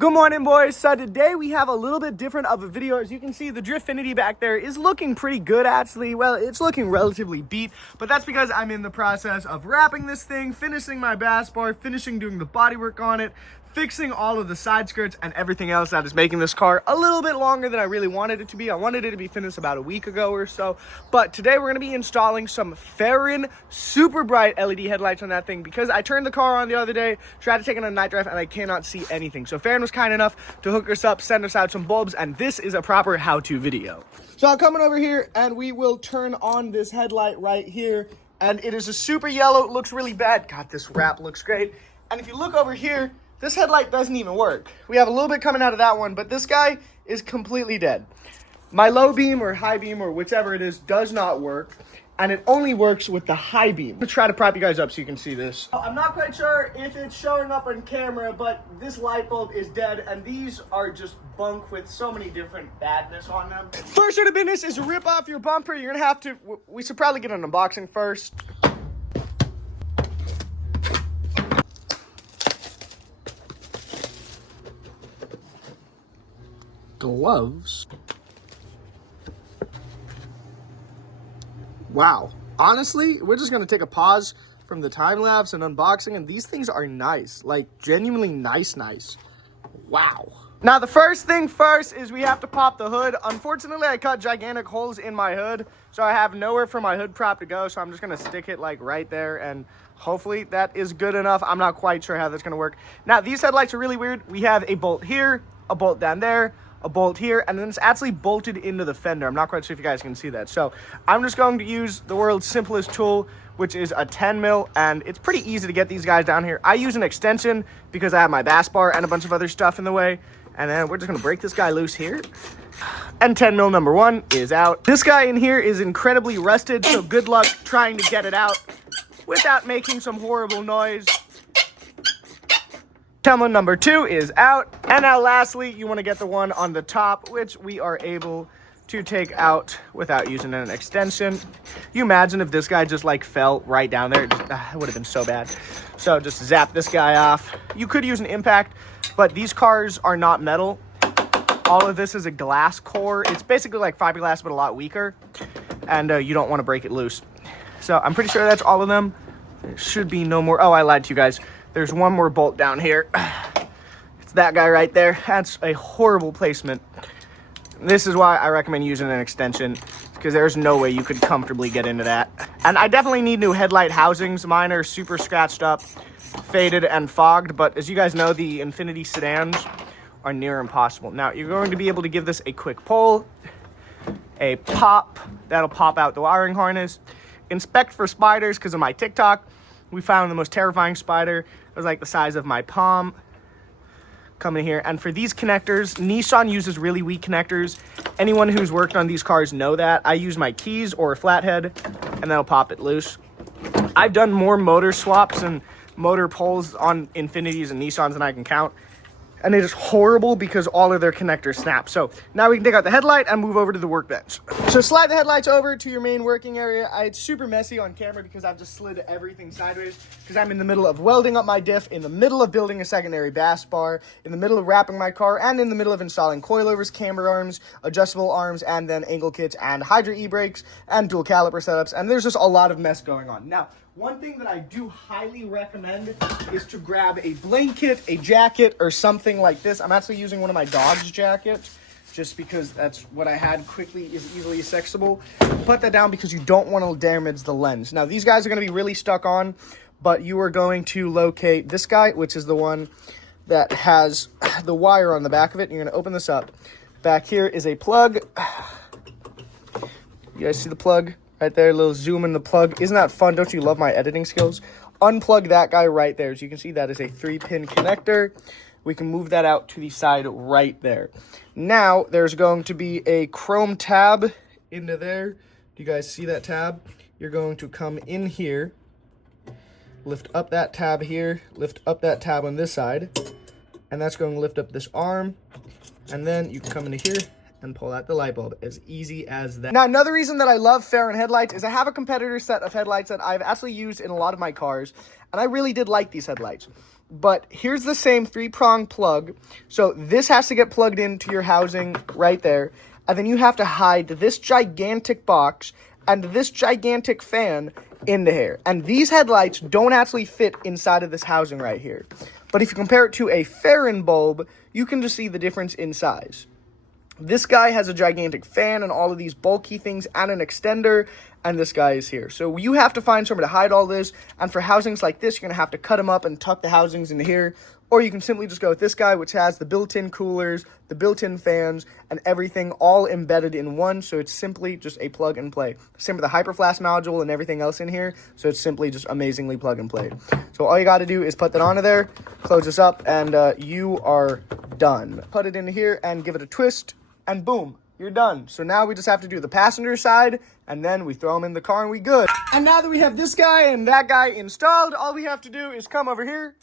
Good morning, boys. So today we have a little bit different of a video. As you can see, the Driftfinity back there is looking pretty good, actually. Well, it's looking relatively beat, but that's because I'm in the process of wrapping this thing, finishing my bass bar, finishing doing the bodywork on it, fixing all of the side skirts and everything else that is making this car a little bit longer than I really wanted it to be. I wanted it to be finished about a week ago or so, but today we're going to be installing some fahren super bright LED headlights on that thing because I turned the car on the other day, tried to take it on a night drive, and I cannot see anything. So fahren was kind enough to hook us up, send us out some bulbs, and this is a proper how-to video. So I'm coming over here and we will turn on this headlight right here, and it is a super yellow. It looks really bad. God, this wrap looks great. And if you look over here, this headlight doesn't even work. We have a little bit coming out of that one, but this guy is completely dead. My low beam or high beam or whichever it is does not work, and it only works with the high beam. I'm gonna try to prop you guys up so you can see this. I'm not quite sure if it's showing up on camera, but this light bulb is dead, and these are just bunk with so many different badness on them. First order of business is to rip off your bumper. You're gonna have to, we should probably get an unboxing first. Gloves. Wow. Honestly, we're just going to take a pause from the time lapse and unboxing, and these things are nice. Like, genuinely nice. Wow. Now, the first thing first is we have to pop the hood. Unfortunately, I cut gigantic holes in my hood, so I have nowhere for my hood prop to go, so I'm just going to stick it, like, right there, and hopefully that is good enough. I'm not quite sure how that's going to work. Now, these headlights are really weird. We have a bolt here, a bolt down there, a bolt here, and then it's actually bolted into the fender. I'm not quite sure if you guys can see that. So I'm just going to use the world's simplest tool, which is a 10 mil, and it's pretty easy to get these guys down here. I use an extension because I have my bass bar and a bunch of other stuff in the way. And then we're just gonna break this guy loose here. And 10 mil number one is out. This guy in here is incredibly rusted, so good luck trying to get it out without making some horrible noise. 10 mil number two is out. And now lastly, you wanna get the one on the top, which we are able to take out without using an extension. You imagine if this guy just like fell right down there, it would have been so bad. So just zap this guy off. You could use an impact, but these cars are not metal. All of this is a glass core. It's basically like fiberglass, but a lot weaker. And you don't want to break it loose. So I'm pretty sure that's all of them. There should be no more. Oh, I lied to you guys. There's one more bolt down here. It's that guy right there. That's a horrible placement. This is why I recommend using an extension, because there's no way you could comfortably get into that. And I definitely need new headlight housings. Mine are super scratched up, faded, and fogged, but as you guys know, the Infiniti sedans are near impossible. Now, you're going to be able to give this a quick pull, a pop, that'll pop out the wiring harness. Inspect for spiders, because of my TikTok, we found the most terrifying spider. It was like the size of my palm. Come in here, and for these connectors, Nissan uses really weak connectors. Anyone who's worked on these cars know that. I use my keys or a flathead, and that'll pop it loose. I've done more motor swaps and motor pulls on Infinitis and Nissans than I can count, and it is horrible because all of their connectors snap. So now we can take out the headlight and move over to the workbench. So slide the headlights over to your main working area. It's super messy on camera because I've just slid everything sideways because I'm in the middle of welding up my diff, in the middle of building a secondary bass bar, in the middle of wrapping my car, and in the middle of installing coilovers, camber arms, adjustable arms, and then angle kits and Hydra e-brakes and dual caliper setups. And there's just a lot of mess going on. Now, one thing that I do highly recommend is to grab a blanket, a jacket, or something like this. I'm actually using one of my dog's jackets just because that's what I had, quickly, is easily accessible. Put that down because you don't want to damage the lens. Now, these guys are going to be really stuck on, but you are going to locate this guy, which is the one that has the wire on the back of it. You're going to open this up. Back here is a plug. You guys see the plug? Right there, a little zoom in the plug. Isn't that fun? Don't you love my editing skills? Unplug that guy right there. As you can see, that is a 3-pin connector. We can move that out to the side right there. Now, there's going to be a chrome tab into there. Do you guys see that tab? You're going to come in here, lift up that tab here, lift up that tab on this side, and that's going to lift up this arm. And then you can come into here and pull out the light bulb. As easy as that. Now, another reason that I love fahren headlights is I have a competitor set of headlights that I've actually used in a lot of my cars, and I really did like these headlights. but here's the same 3-prong plug. So this has to get plugged into your housing right there. And then you have to hide this gigantic box and this gigantic fan into here. And these headlights don't actually fit inside of this housing right here. But if you compare it to a fahren bulb, you can just see the difference in size. This guy has a gigantic fan and all of these bulky things and an extender, and this guy is here. So you have to find somewhere to hide all this, and for housings like this, you're going to have to cut them up and tuck the housings into here, or you can simply just go with this guy, which has the built-in coolers, the built-in fans, and everything all embedded in one, so it's simply just a plug and play. Same with the hyperflash module and everything else in here, so it's simply just amazingly plug and play. So all you got to do is put that onto there, close this up, and you are done. Put it into here and give it a twist, and boom, you're done. So now we just have to do the passenger side, and then we throw them in the car and we good. And now that we have this guy and that guy installed, all we have to do is come over here,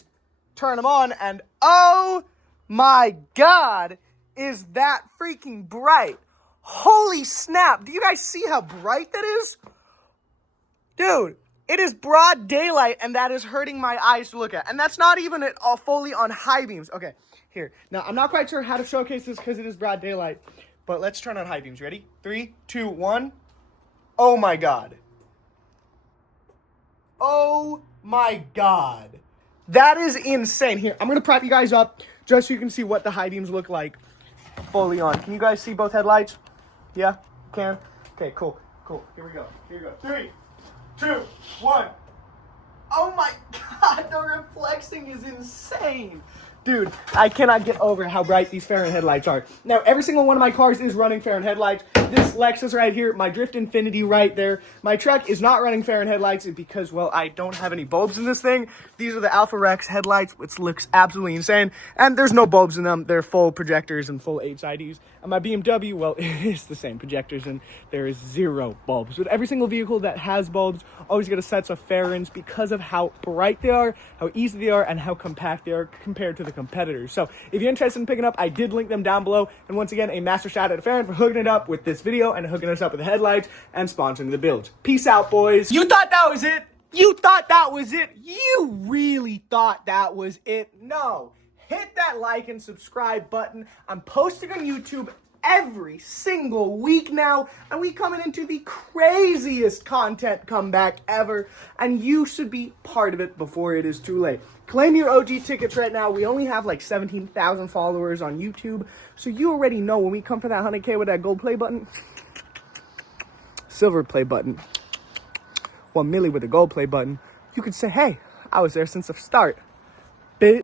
turn them on, and oh my God, is that freaking bright. Holy snap. Do you guys see how bright that is? Dude, it is broad daylight, and that is hurting my eyes to look at. And that's not even all fully on high beams. Okay, here. Now, I'm not quite sure how to showcase this because it is broad daylight, but let's turn on high beams. Ready? 3, 2, 1. Oh my God. Oh my God. That is insane. Here, I'm going to prop you guys up just so you can see what the high beams look like fully on. Can you guys see both headlights? Yeah? Can? Okay, cool. Cool. Here we go. 3, 2, 1. Oh my God, the reflexing is insane. Dude, I cannot get over how bright these fahren headlights are. Now, every single one of my cars is running fahren headlights. This Lexus right here, my Drift Infinity right there. My truck is not running fahren headlights because, well, I don't have any bulbs in this thing. These are the Alpha Rex headlights, which looks absolutely insane. And there's no bulbs in them. They're full projectors and full HIDs. And my BMW, well, it is the same projectors, and there is 0 bulbs. But every single vehicle that has bulbs always get a set of fahrens because of how bright they are, how easy they are, and how compact they are compared to the competitors. So if you're interested in picking up, I did link them down below. And once again, a master shout out to fahren for hooking it up with this video and hooking us up with the headlights and sponsoring the builds. Peace out, boys. You thought that was it? You thought that was it? You really thought that was it? No. Hit that like and subscribe button. I'm posting on YouTube every single week now, and we coming into the craziest content comeback ever, and you should be part of it before it is too late. Claim your OG tickets right now. We only have like 17,000 followers on YouTube, so you already know when we come for that 100K with that gold play button, silver play button, 1 milli with the gold play button, you could say, hey, I was there since the start, bitch.